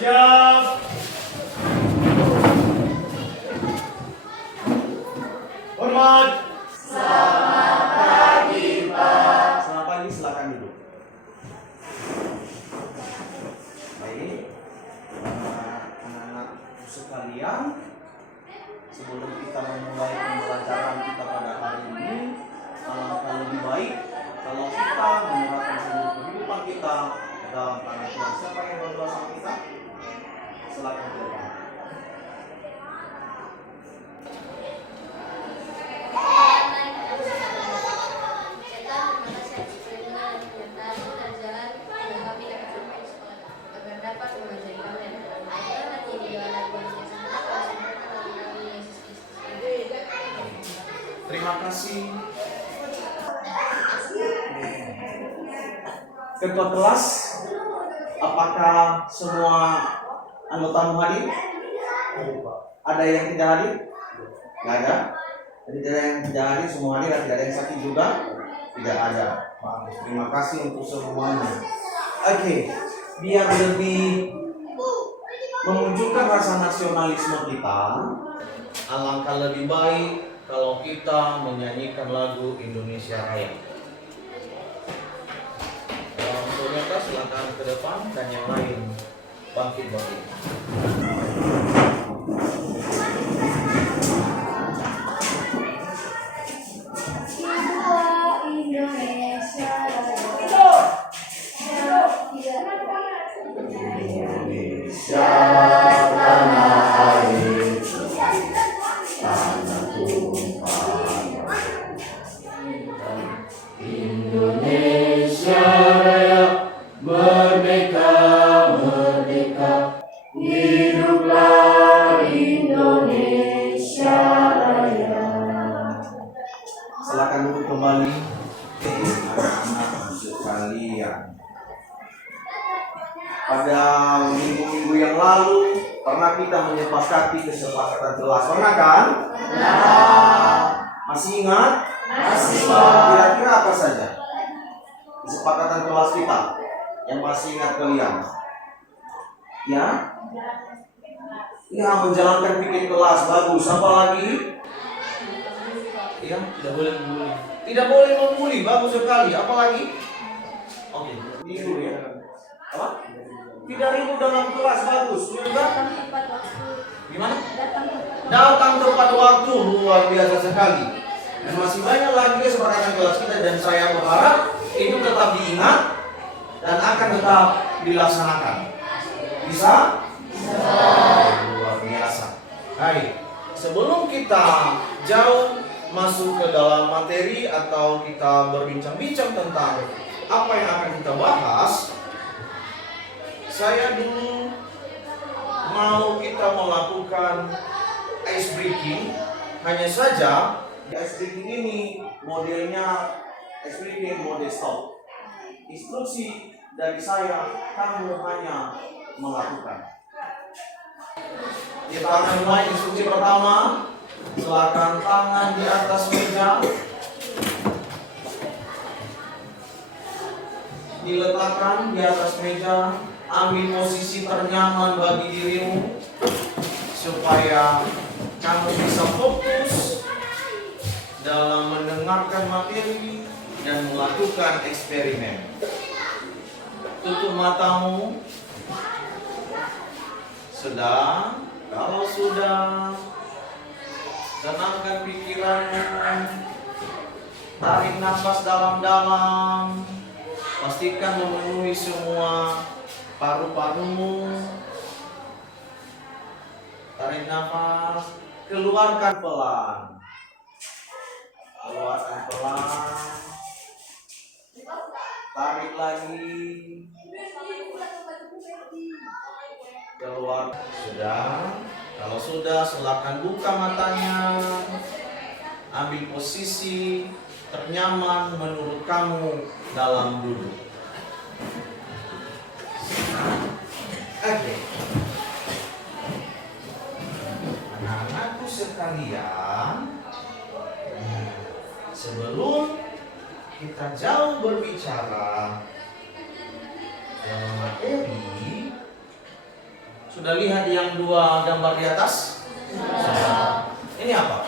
Siap. Hormat. Selamat pagi, Pak. Selamat pagi, silakan duduk. Baik, anak-anak sekalian, sebelum kita memulai pembelajaran kita pada hari ini, alangkah lebih baik kalau kita menyerahkan seluruh kehidupan kita dalam tangan Tuhan. Siapa yang berdoa sama kita? Silakan berdoa. Terima kasih. Ketua kelas, apakah semua anggota hadir? Ada yang tidak hadir? Tidak ada. Jadi tidak yang tidak hadir, semua hadir. Tidak ada yang sakit juga? Tidak ada. Bagus. Terima kasih untuk semuanya. Oke, biar lebih memunculkan rasa nasionalisme kita, alangkah lebih baik kalau kita menyanyikan lagu Indonesia Raya. Ternyata silakan ke depan dan yang lain bangkit. Indonesia tanah air, tanah tumpah. Indonesia Raya, merdeka, merdeka, hiduplah Indonesia Raya. Silakan duduk kembali, anak-anak sekalian. Pada minggu-minggu yang lalu pernah kita menyepakati kesepakatan kelas, pernah kan? Masih ingat? Masih. Kira-kira apa saja kesepakatan kelas kita yang masih ingat kalian? Ya? Ya, menjalankan pikir kelas, bagus. Apa lagi? Ya, tidak boleh membuli. Tidak boleh membuli, bagus sekali. Apa lagi? Oke, ini dulu ya. Apa? Tidak ribut dalam kelas, bagus. Juga? Gimana? Datang tepat waktu, luar biasa sekali. Dan masih banyak lagi kesepakatan kelas kita, dan saya berharap itu tetap diingat dan akan tetap dilaksanakan. Bisa? Luar biasa. Baik, sebelum kita jauh masuk ke dalam materi atau kita berbincang-bincang tentang apa yang akan kita bahas, saya dulu mau kita melakukan ice breaking. Hanya saja ice breaking ini modelnya ice breaking mode stop. Instruksi dari saya, kamu hanya melakukan. Kita akan mulai instruksi pertama. Silakan tangan di atas meja, diletakkan di atas meja. Ambil posisi ternyaman bagi dirimu supaya kamu bisa fokus dalam mendengarkan materi dan melakukan eksperimen. Tutup matamu. Sudah? Kalau sudah, tenangkan pikiranmu. Tarik nafas dalam-dalam. Pastikan memenuhi semua paru-parumu. Tarik nafas, keluarkan pelan. Keluarkan pelan. Tarik lagi. Keluar. Sudah? Kalau sudah, silakan buka matanya. Ambil posisi ternyaman menurut kamu dalam duduk. Oke. Anak-anakku sekalian, sebelum kita jauh berbicara dalam materi, Sudah lihat yang dua gambar di atas? Ini apa?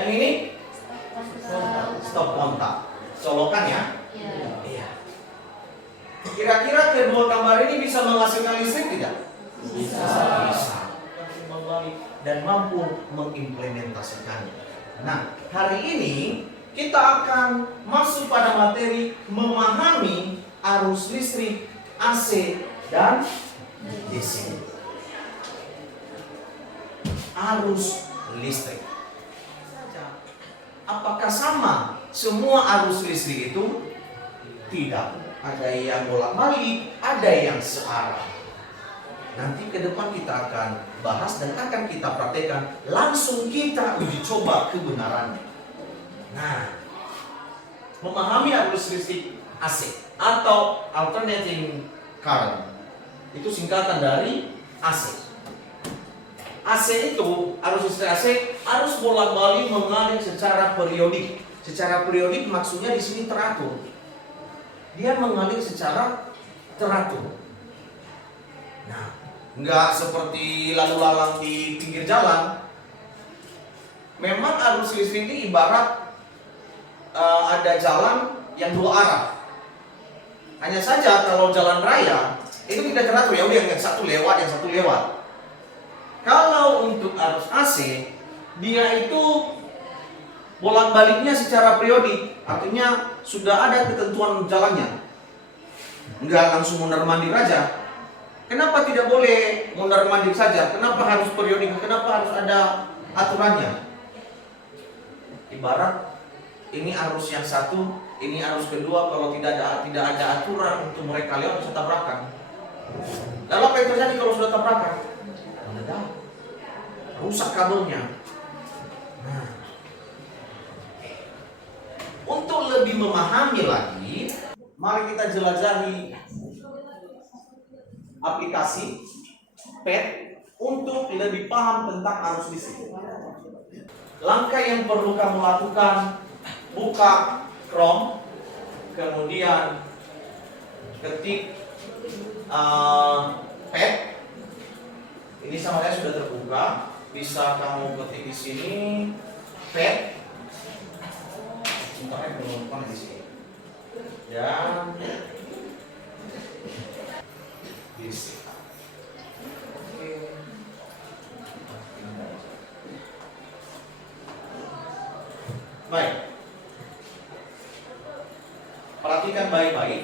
Yang ini? Stop kontak. Colokan ya? Iya. Kira-kira kedua gambar ini bisa menghasilkan listrik tidak? Bisa. Dan mampu mengimplementasikannya. Nah, hari ini kita akan masuk pada materi memahami arus listrik AC dan DC. Arus listrik. Apakah sama semua arus listrik itu? Tidak. Ada yang bolak-balik, ada yang searah. Nanti ke depan kita akan bahas dan akan kita praktekkan. Langsung kita uji coba kebenarannya. Nah, memahami arus listrik AC atau alternating current itu singkatan dari AC. AC itu, arus listrik AC harus bolak-balik mengalir secara periodik. Secara periodik maksudnya di sini teratur. Dia mengalir secara teratur. Nah, enggak seperti lalu lalang di pinggir jalan. Memang arus listrik ini ibarat ada jalan yang dua arah. Hanya saja kalau jalan raya itu tidak teratur, ya udah yang satu lewat, yang satu lewat. Kalau untuk arus AC, dia itu bolak-baliknya secara periodik, artinya sudah ada ketentuan jalannya. Enggak langsung mondar-mandir aja. Kenapa tidak boleh mondar-mandir saja? Kenapa harus periodik? Kenapa harus ada aturannya? Ibarat ini arus yang satu, ini arus kedua, kalau tidak ada aturan untuk mereka lewat bisa tabrakan. Lalu apa yang terjadi kalau sudah tabrakan? Meledak, rusak kabelnya. Nah, untuk lebih memahami lagi, mari kita jelajahi aplikasi PET untuk lebih paham tentang arus listrik. Langkah yang perlu kamu lakukan, buka Chrome, kemudian ketik PET. Ini sama saya sudah terbuka, bisa kamu ketik di sini PET. Sebentar belum di sini. Dan DC. Baik. Perhatikan baik-baik.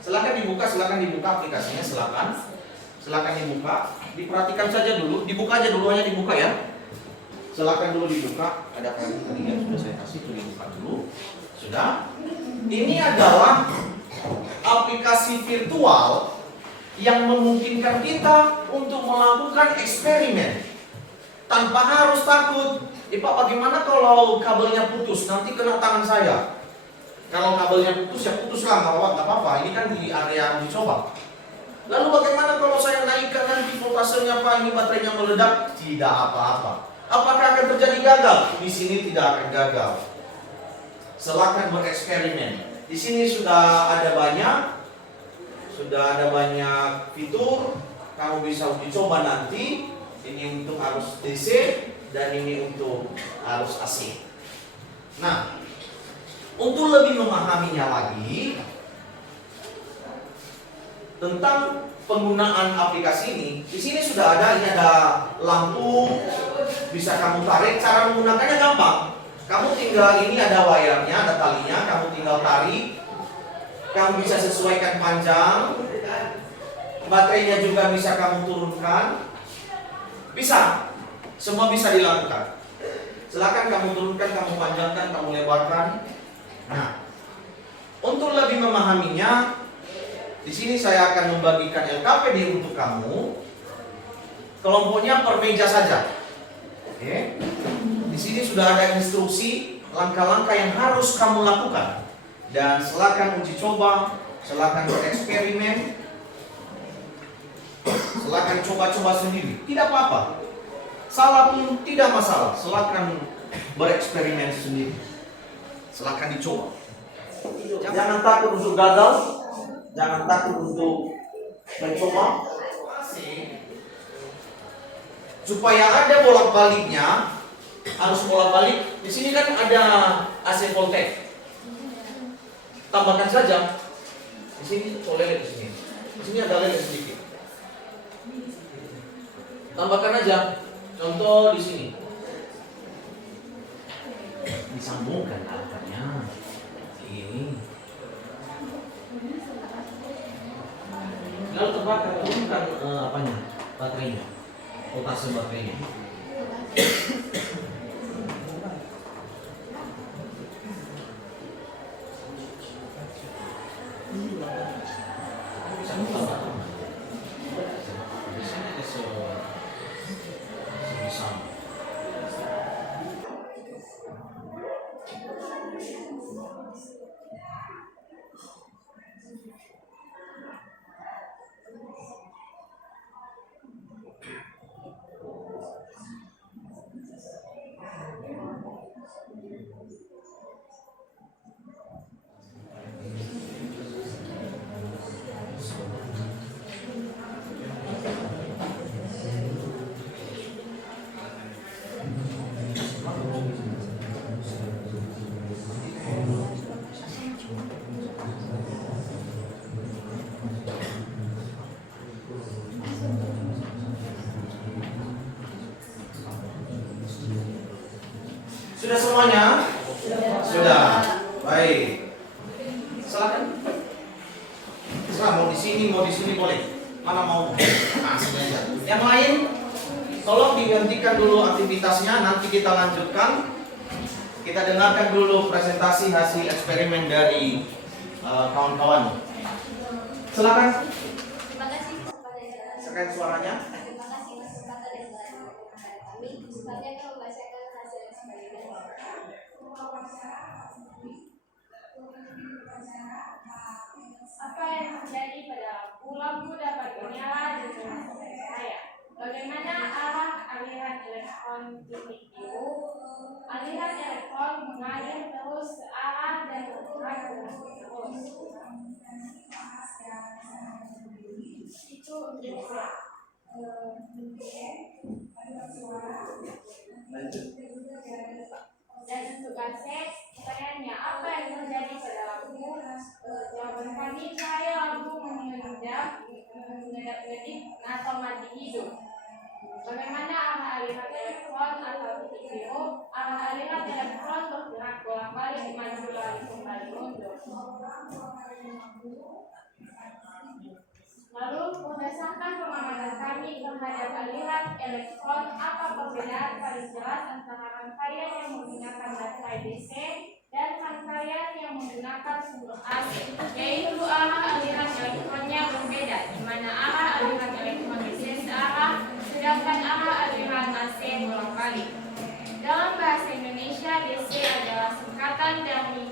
Silakan dibuka aplikasinya, silakan dibuka. Diperhatikan saja dulu, dibuka aja dulu, hanya dibuka ya. Silakan dulu dibuka. Ada kalian tadi yang sudah saya kasih, tuh dibuka dulu. Sudah. Ini adalah aplikasi virtual yang memungkinkan kita untuk melakukan eksperimen tanpa harus takut. Pak, bagaimana kalau kabelnya putus? Nanti kena tangan saya. Kalau kabelnya putus ya putuslah, nggak apa-apa. Ini kan di area uji coba. Lalu bagaimana kalau saya naikkan nanti voltasenya, Pak? Ini baterainya meledak? Tidak apa-apa. Apakah akan terjadi gagal? Di sini tidak akan gagal. Silakan bereksperimen. Di sini sudah ada banyak fitur. Kamu bisa uji coba nanti. Ini untuk arus DC dan ini untuk arus AC. Nah, untuk lebih memahaminya lagi tentang penggunaan aplikasi ini, di sini sudah ada, ini ada lampu, bisa kamu tarik. Cara menggunakannya gampang. Kamu tinggal, ini ada wayarnya, ada talinya, kamu tinggal tarik. Kamu bisa sesuaikan panjang. Baterainya juga bisa kamu turunkan. Bisa. Semua bisa dilakukan. Silakan kamu turunkan, kamu panjangkan, kamu lebarkan. Nah, untuk lebih memahaminya, di sini saya akan membagikan LKPD untuk kamu. Kelompoknya per meja saja. Oke. Di sini sudah ada instruksi langkah-langkah yang harus kamu lakukan. Dan silakan uji coba, silakan bereksperimen, silakan coba-coba sendiri. Tidak apa-apa. Salah pun tidak masalah. Silakan bereksperimen sendiri. Silakan dicoba. Jangan takut untuk gagal. Jangan takut untuk mencoba AC. Supaya ada bolak-baliknya, harus bolak-balik. Di sini kan ada AC voltage. Tambahkan saja. Di sini lele di sini. Di sini ada lele sedikit. Tambahkan aja. Contoh di sini. Disambungkan alatnya. Ini. Lalu terbakar turunkan apanya? Baterainya. Voltase baterainya. Sudah semuanya? Sudah. Baik. Silakan. Serah mau di sini boleh. Mana mau? Nah, sebenarnya. Yang lain, tolong dihentikan dulu aktivitasnya. Nanti kita lanjutkan. Kita dengarkan dulu presentasi hasil eksperimen dari kawan-kawan. Silakan. Terima kasih kepada Sekali suaranya. Terima kasih kesempatan yang telah diberikan kami. Secepatnya kami membacakan hasil eksperimen. Apa yang terjadi pada lampu dapat menyala dengan cahaya? Bagaimana arah aliran elektron titik biru? Aliran elektron mengalir terus ke arah dan bergerak terus. Itu untuk dan untuk gasek, pertanyaannya apa yang terjadi pada lampu? Jawaban kami, cahaya lampu mengendap-endip atau mati hidup. Bagaimana arah aliran elektron atau titik biru? Arah aliran elektron bergerak bolak-balik maju lalu kembali mundur. Lalu berdasarkan pemahaman kami terhadap aliran elektron, apa perbedaan paling jelas antara rangkaian yang menggunakan baterai DC dan rangkaian yang menggunakan sumber AC? Yaitu arah aliran elektronnya berbeda, di mana arah aliran elektron DC searah, sedangkan arah aliran AC bolak-balik. Dalam bahasa Indonesia, DC adalah singkatan dari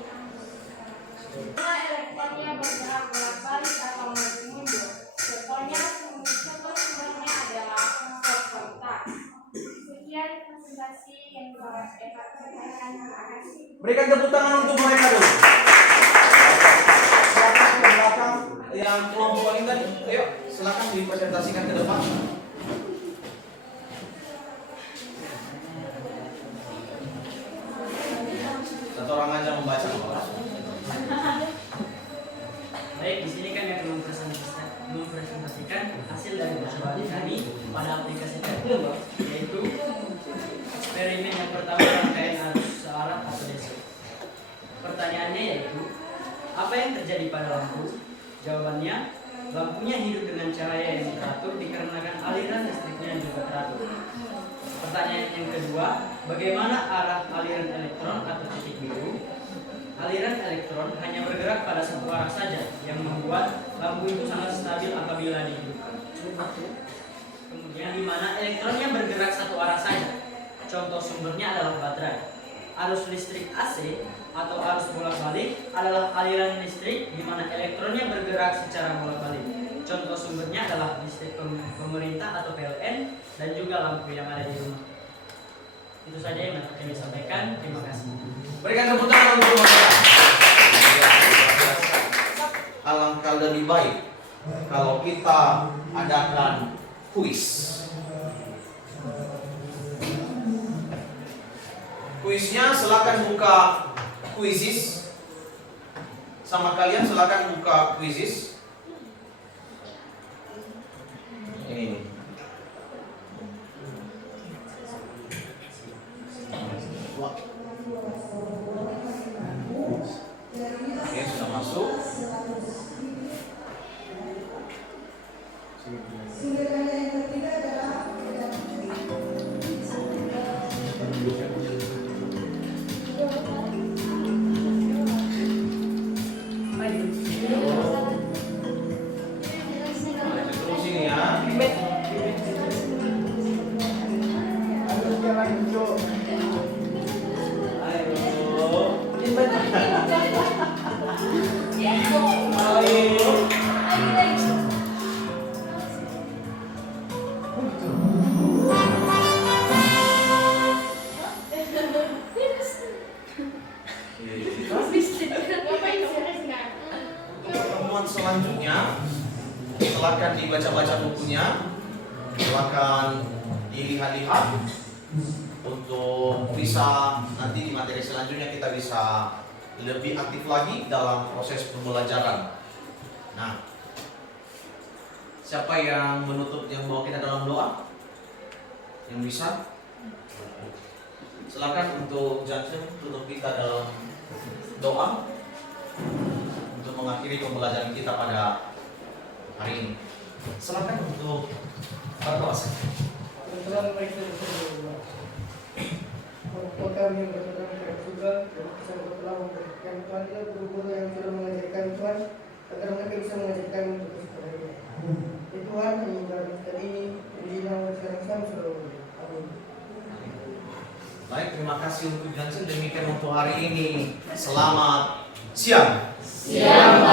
arah elektronnya bergerak bolak-balik atau maju mundur. Contohnya, sumbernya adalah stop kontak. Sekian presentasi yang dapat Eva sampaikan. Terima kasih. Berikan tepuk tangan untuk mereka dulu. Silakan ke belakang yang kelompok ini tadi. Ayo, silakan dipresentasikan ke depan. Satu orang aja membaca. Baik, di sini kami akan mempresentasikan hasil dari percobaan kami pada aplikasi tertentu, yaitu eksperimen yang pertama rangkaian arus searah atau DC. Pertanyaannya yaitu, apa yang terjadi pada lampu? Jawabannya, lampunya hidup dengan cahaya yang teratur dikarenakan aliran listriknya juga teratur. Pertanyaan yang kedua, bagaimana arah aliran elektron atau titik biru? Aliran elektron hanya bergerak pada satu arah saja, yang membuat lampu itu sangat stabil apabila dihidupkan. Kemudian di mana elektronnya bergerak satu arah saja. Contoh sumbernya adalah baterai. Arus listrik AC atau arus bolak-balik adalah aliran listrik di mana elektronnya bergerak secara bolak-balik. Contoh sumbernya adalah listrik pemerintah atau PLN dan juga lampu yang ada di rumah. Itu saja yang dapat kami sampaikan. Terima kasih. Berikan tepuk tangan untuk mereka. Alangkah lebih baik kalau kita adakan kuis. Kuisnya silakan buka Quizizz. Sama kalian silakan buka Quizizz. Ini. Oke, sudah masuk. Terus ini ya. Pertemuan selanjutnya, silakan dibaca-baca bukunya, silakan dilihat-lihat untuk bisa nanti di materi selanjutnya kita bisa lebih aktif lagi dalam proses pembelajaran. Nah, siapa yang menutup, yang bawa kita dalam doa? Yang bisa? Silakan untuk Johnson tutup kita dalam doa untuk mengakhiri pembelajaran kita pada hari ini. Silakan untuk berdoa. Tuhan baik dan berdoa. Bapa kami yang berada di surga, yang telah memberikan Tuhan kita guru-guru yang sudah mengajarkan Tuhan, agar mereka bisa mengajarkan untuk kepada kita. Ya Tuhan, kami berdoa ini di nama sekarang selalu. Amin. Baik, terima kasih untuk Johnson. Demikian untuk hari ini. Selamat siang. Siang.